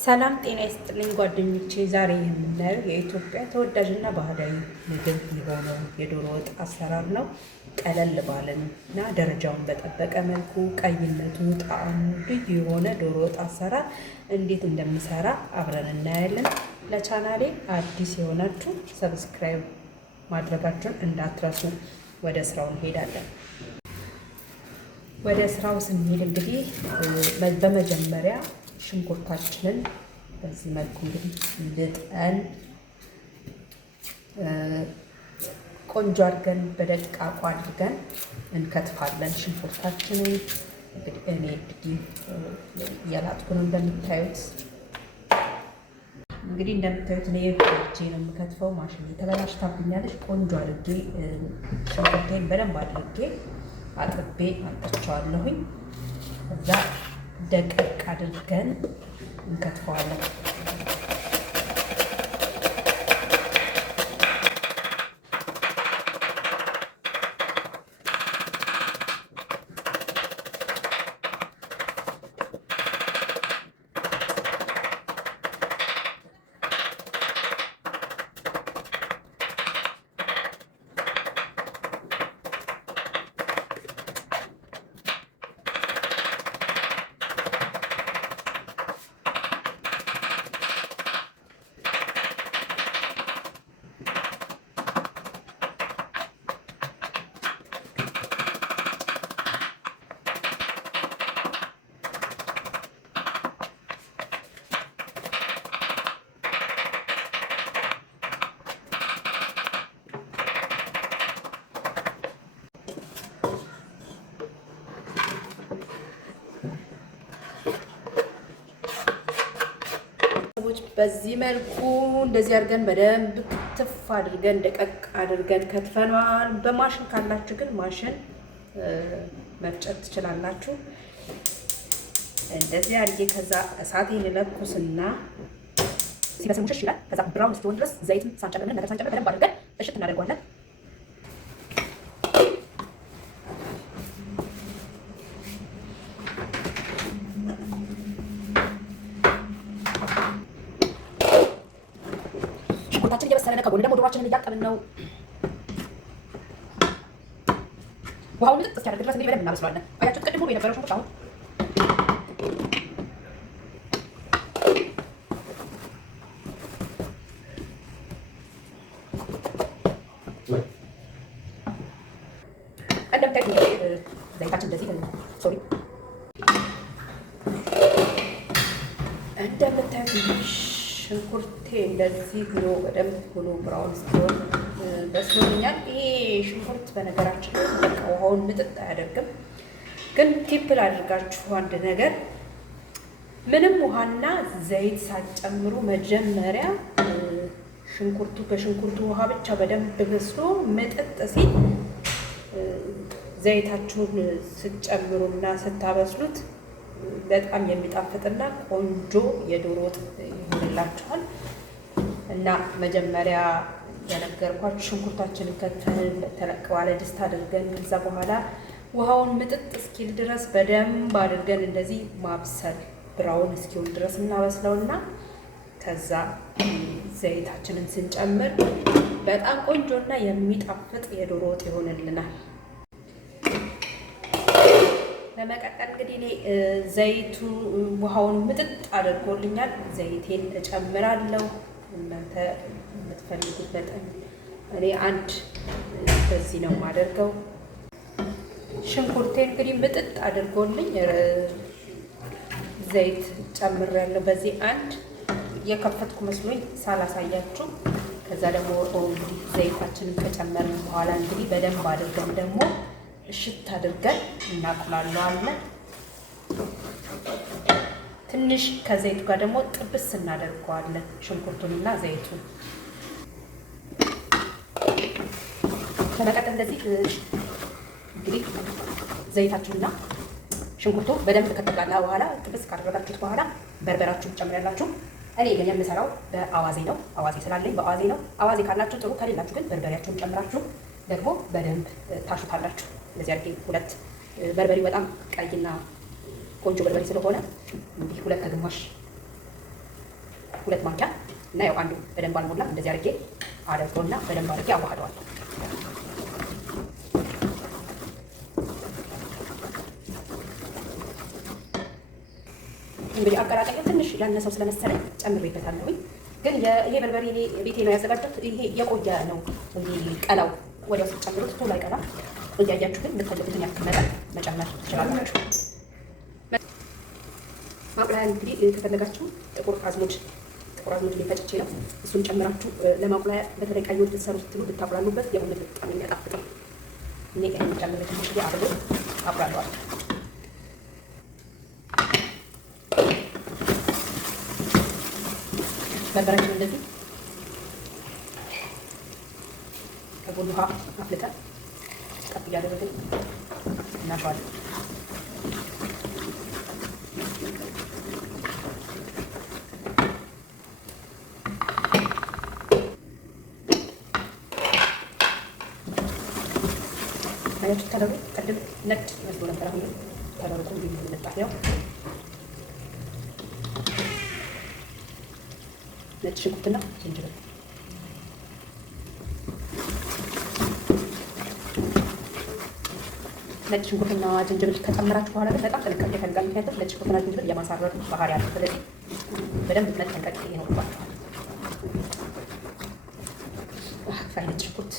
ሰላም ጤና ይስጥልኝ ጓደኞቼ። ዛሬ የምናየው የኢትዮጵያ ተወዳጅና ባህላዊ ምግብ የሆነው የዶሮ ወጥ አሰራር ነው። ቀለል ባለና ደረጃውን በጠበቀ መልኩ ቀይነቱ፣ ጣዕሙ ልዩ የሆነ ዶሮ ወጥ አሰራር እንዴት እንደምሰራ አብረን እናያለን። ለቻናሌ አዲስ የሆናችሁ ሰብስክራይብ ማድረጋችሁን እንዳትረሱ። ወደ ስራው እንሄዳለን። ወደ ስራው ስንሄድ እንግዲህ በመጀመሪያ ሽንኩርታችንን በዚህ መልኩ እንግዲህ ልጠን ቆንጆ አድርገን በደቃቁ አድርገን እንከትፋለን። ሽንኩርታችንን እንግዲህ እኔ እያላጥኩ ነው። እንደምታዩት እኔ እጄ ነው የምከትፈው። ማሽን ተበላሽታብኛለች። ቆንጆ አድርጌ ሽንኩርቴን በደንብ አድርጌ አጥቤ አጥቻለሁኝ። እዛ ደቀቅ አድርገን እንከትፈዋለን። በዚህ መልኩ እንደዚህ አድርገን በደንብ ክትፍ አድርገን ደቀቅ አድርገን ከትፈናል። በማሽን ካላችሁ ግን ማሽን መፍጨት ትችላላችሁ። እንደዚህ አድርጌ ከዛ እሳቴን ለኩስና ሲበስል ሙሽሽ ይላል። ከዛ ብራውን እስኪሆን ድረስ ዘይትም ሳንጨምር ነገር ሳንጨምር በደንብ አድርገን እሽት እናደርገዋለን። ሽንኩርታችን እየበሰለ ነው። ከጎን ደግሞ ዶሯችንን እያጠብን ነው። ውሃውን ምጥጥ እስኪያደርግ ድረስ እንግዲህ በደንብ እናበስለዋለን። አያችሁት? ቅድም ሁሉ የነበረው ሽንኩርት አሁን እንደምታዩት ዘይታችን እንደዚህ እንደምታዩት ሽንኩርቴ እንደዚህ ብሎ በደንብ ብሎ ብራውን እስኪሆን በስሎኛል። ይሄ ሽንኩርት በነገራችን ላይ በቃ ውሃውን ምጥጥ አያደርግም። ግን ቲፕ ላድርጋችሁ አንድ ነገር፣ ምንም ውሃና ዘይት ሳትጨምሩ መጀመሪያ ሽንኩርቱ በሽንኩርቱ ውሃ ብቻ በደንብ በስሎ ምጥጥ ሲል ዘይታችሁን ስትጨምሩና ስታበስሉት በጣም የሚጣፍጥና ቆንጆ የዶሮ ወጥ ይሆንላችኋል። እና መጀመሪያ የነገርኳችሁ ሽንኩርታችንን ከተን ተለቅ ባለ ድስት አድርገን ከዛ በኋላ ውሃውን ምጥጥ እስኪል ድረስ በደንብ አድርገን እንደዚህ ማብሰል ብራውን እስኪሆን ድረስ እናበስለውና ከዛ ዘይታችንን ስንጨምር በጣም ቆንጆና የሚጣፍጥ የዶሮ ወጥ ይሆንልናል። በመቀጠል እንግዲህ እኔ ዘይቱ ውሃውን ምጥጥ አድርጎልኛል። ዘይቴን እጨምራለሁ። እናንተ የምትፈልጉት መጠን፣ እኔ አንድ በዚህ ነው የማደርገው። ሽንኩርቴ እንግዲህ ምጥጥ አድርጎልኝ ዘይት ጨምሬያለሁ። በዚህ አንድ የከፈትኩ መስሎኝ ሳላሳያችሁ። ከዛ ደግሞ እንግዲህ ዘይታችንን ከጨመርን በኋላ እንግዲህ በደንብ አድርገን ደግሞ እሽት አድርገን እናቁላለዋለን። ትንሽ ከዘይቱ ጋር ደግሞ ጥብስ እናደርገዋለን ሽንኩርቱንና ዘይቱን። በመቀጠል እንደዚህ እንግዲህ ዘይታችሁና ሽንኩርቱ በደንብ ከተቁላላ በኋላ ጥብስ ካደረጋችሁት በኋላ በርበራችሁን ትጨምራላችሁ። እኔ ግን የምሰራው በአዋዜ ነው። አዋዜ ስላለኝ በአዋዜ ነው። አዋዜ ካላችሁ ጥሩ፣ ከሌላችሁ ግን በርበሬያችሁን ጨምራችሁ ደግሞ በደንብ ታሹታላችሁ። እንደዚህ አድርጌ ሁለት በርበሬው በጣም ቀይና ቆንጆ በርበሬ ስለሆነ እንዲህ ሁለት ከግማሽ 2 ማንኪያ እና ያው አንዱ በደንብ አልሞላ። እንደዚህ አድርጌ አደርገውና በደንብ አድርጌ አዋህደዋለሁ። እንግዲህ አቀላቀየው ትንሽ ያነሰው ስለመሰለኝ ጨምሬበታለሁኝ። ግን ይሄ በርበሬ ቤቴ ነው ያዘጋጀሁት። ይሄ የቆየ ነው። ቀላው ወዲያው ስትጨምሩት ቶሎ አይቀላም። እያያችሁ ግን የምትፈልጉትን ያክል መጠን መጨመር ትችላላችሁ። ማቁላያ እንግዲህ ከፈለጋችሁ ጥቁር አዝሙድ ሊፈጭቼ ነው። እሱን ጨምራችሁ ለማቁላያ በተለይ ቀይ ወጥ ልትሰሩ ስትሉ ብታቁላሉበት የእውነት በጣም የሚያጣፍጠው። እኔ ቀይ ጨምሬ ትንሽ አብሬ አቁላለዋለሁ። በርበሬያችን እንደዚህ ከጎን ውሃ አፍልተን ቀጥ እያደረግን እናሸዋለን። አያችሁ ከለሩ ቅድም ነጭ መስሎ ነበር። አሁን ከለሩ ቆንጆ እየመጣ ነው። ነጭ ሽንኩርትና ዝንጅብል ነጭ ሽንኩርትና ዝንጅብል ከጨመራችሁ በኋላ ግን በጣም ጥንቃቄ ይፈልጋል። ምክንያቱም ነጭ ሽንኩርትና ዝንጅብል የማሳረር ባህሪ አለው። ስለዚህ በደንብ መጠንቀቅ ይኖርባችኋል። ነጭ ሽንኩርት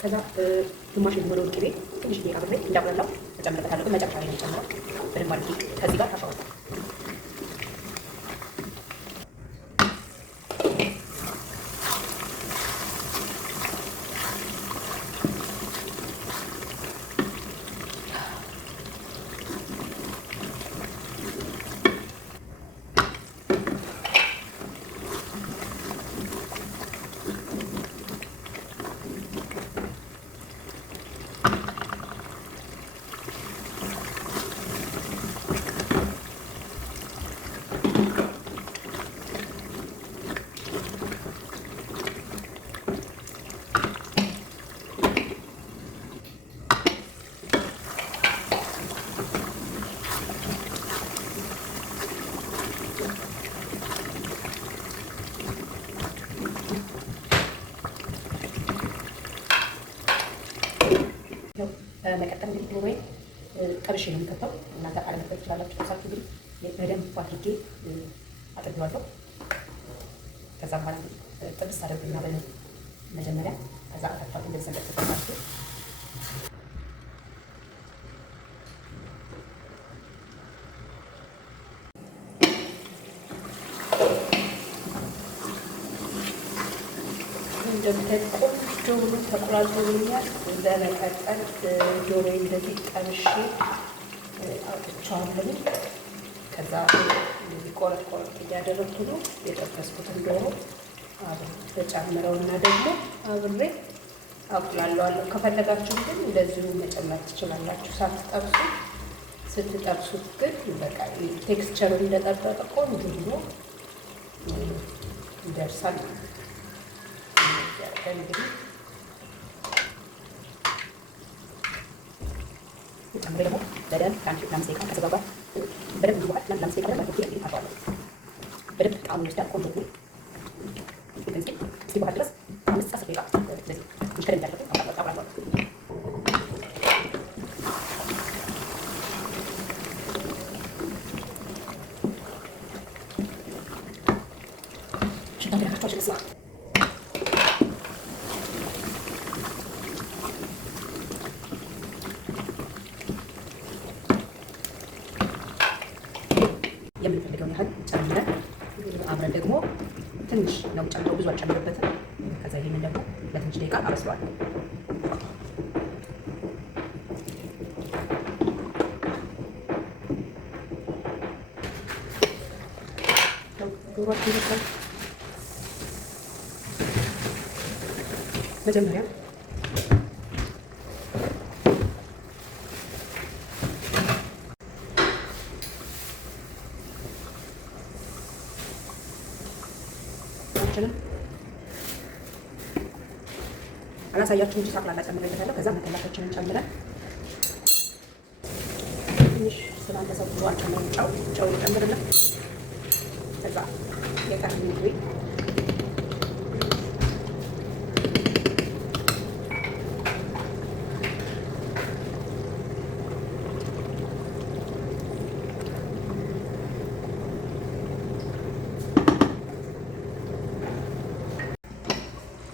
ከዛ ግማሽ የሚሆነውን ቅቤ ትንሽ ደቂቃ ብሬ እንዳቁላላው እጨምርበታለሁ። ግን መጨረሻ ላይ ነው የምጨምረው። በደንብ አድርጌ ከዚህ ጋር ታሻዋለሁ። መቀጠል እንግዲህ ዶሮዬን ጠብሼ ነው የምከተው። እናንተ አለመክተት ትችላላችሁ። ጠብሳችሁ ግን በደንብ አድርጌ አጥቤዋለሁ። ከዛ በኋላ ጥብስ አደርግና መጀመሪያ ከዛ አታፋት እንደዚህ ሰንጠቅ እንደምታዩት ቆንጆ ብሎ ተቆላልቶልኛል። በመቀጠል ዶሮዬ እንደዚህ ጠብሼ አውጥቼዋለሁ። ከዛ እንደዚህ ቆረጥ ቆረጥ እያደረግኩ ነው የጠበስኩትን ዶሮ ተጨምረውና ደግሞ አብሬ አቁላለዋለሁ። ከፈለጋችሁ ግን እንደዚሁ መጨመር ትችላላችሁ ሳትጠብሱ። ስትጠብሱት ግን በቃ ቴክስቸሩን እንደጠበቀ ቆንጆ ብሎ ይደርሳል። እንግዲህ ጨምሬ ደግሞ በደንብ ለአምስት ደቂቃ ከስጋ ጋር በደንብ ይዋሃድ። ለአምስት ደቂቃ በደንብ እንግዲህ አሸዋለሁ። በደንብ ጣዕሙን ይወስዳል። ቆንጆ ነው። እስኪዋሃድ ድረስ 5-10 ደቂቃ እንደዚህ ትንሽ ከደን ያለብን አብራለሁ። ሽታ ገራቸው ሽልስማ የምንፈልገውን ያህል ጨምረን አብረን ደግሞ ትንሽ ነው ጨምረው ብዙ አልጨምርበትም። ከዛ ይሄንን ደግሞ ለትንሽ ደቂቃ አበስለዋለሁ። ዶሮአችን ይበቃል። መጀመሪያ አላሳያችሁም እንጂ ሳቅላላ ጨምሬበታለሁ። ከዛ መከላከችንን ጨምረን ትንሽ ስላነሰው ብዙ አልጨምርም። ጨው ጨምርና ከዛ የቀረን ምግቤ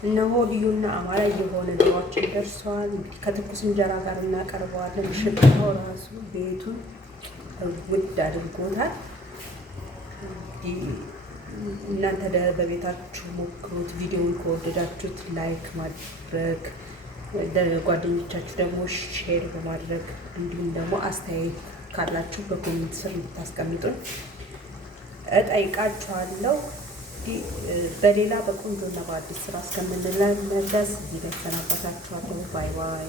እነሆ ልዩና አማላይ የሆነ ዶሮአችን ደርሷል። ከትኩስ እንጀራ ጋር እናቀርበዋለን። ሽታው ራሱ ቤቱን ውድ አድርጎታል። እናንተ በቤታችሁ ሞክሩት። ቪዲዮውን ከወደዳችሁት ላይክ ማድረግ፣ ጓደኞቻችሁ ደግሞ ሼር በማድረግ እንዲሁም ደግሞ አስተያየት ካላችሁ በኮሜንት ስር ልታስቀምጡን እጠይቃችኋለሁ። በሌላ በቆንጆና በአዲስ ስራ እስከምንመለስ እዚህ ላይ ሰናበታችኋለሁ። ባይ ባይ።